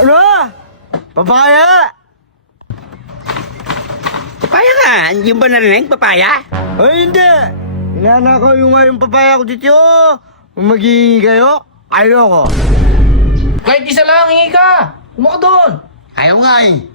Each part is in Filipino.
Ano? Papaya? Papaya nga, yung ba narinig? Papaya? Ay, hindi. Inanakaw yung nga yung papaya ko dito. Kung maghihingi kayo, ayoko. Kahit isa lang, hingi ka! Umuka doon! Ayaw nga eh.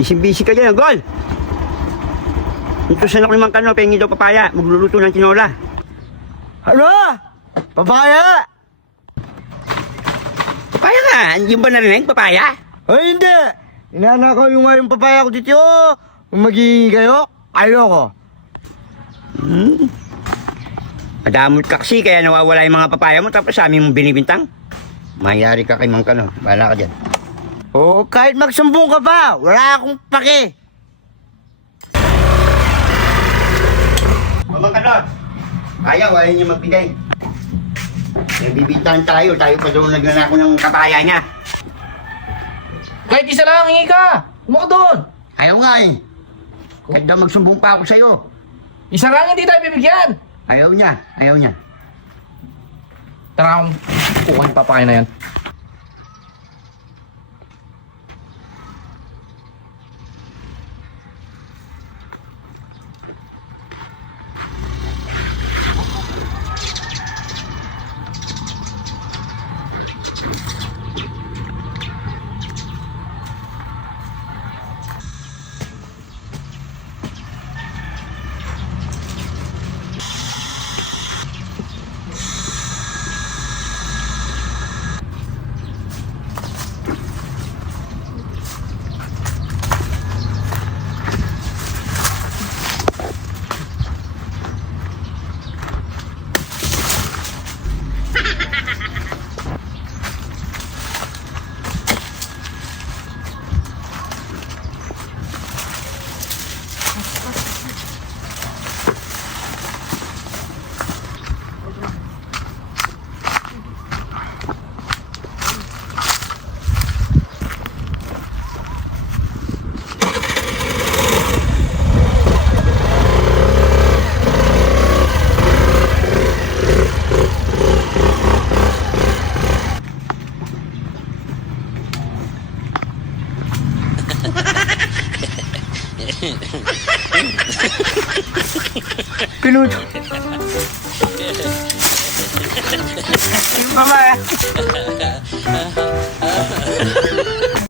Busy-busy ka dyan, Gol! Ito sa nakulimang kano, pengi daw papaya, magluluto ng tinola. Ano? Papaya? Papaya nga, yung ba narinig? Papaya? Ay, hindi. Inanakaw yung nga yung papaya ko dito. Kung maghihingi kayo, ayoko. Madamot ka kasi, kaya nawawala yung mga papaya mo, tapos sa amin mong binibintang. Mayari ka kay Mang Kano, bahala ka dyan. Oo, kahit magsumbong ka pa, wala akong pake. Mang Kano, ayaw niya magbigay. Nagbibintahan tayo pa doon nagnanako ng papaya niya. Kahit isa lang, hingi ka! Umuka doon! Ayaw nga eh. Kahit daw magsumbong pa ako sa'yo. Isa lang hindi tayo bibigyan! Ayaw niya. Tara akong kukuha yung papaya na yan. Pinuto. Yung papaya.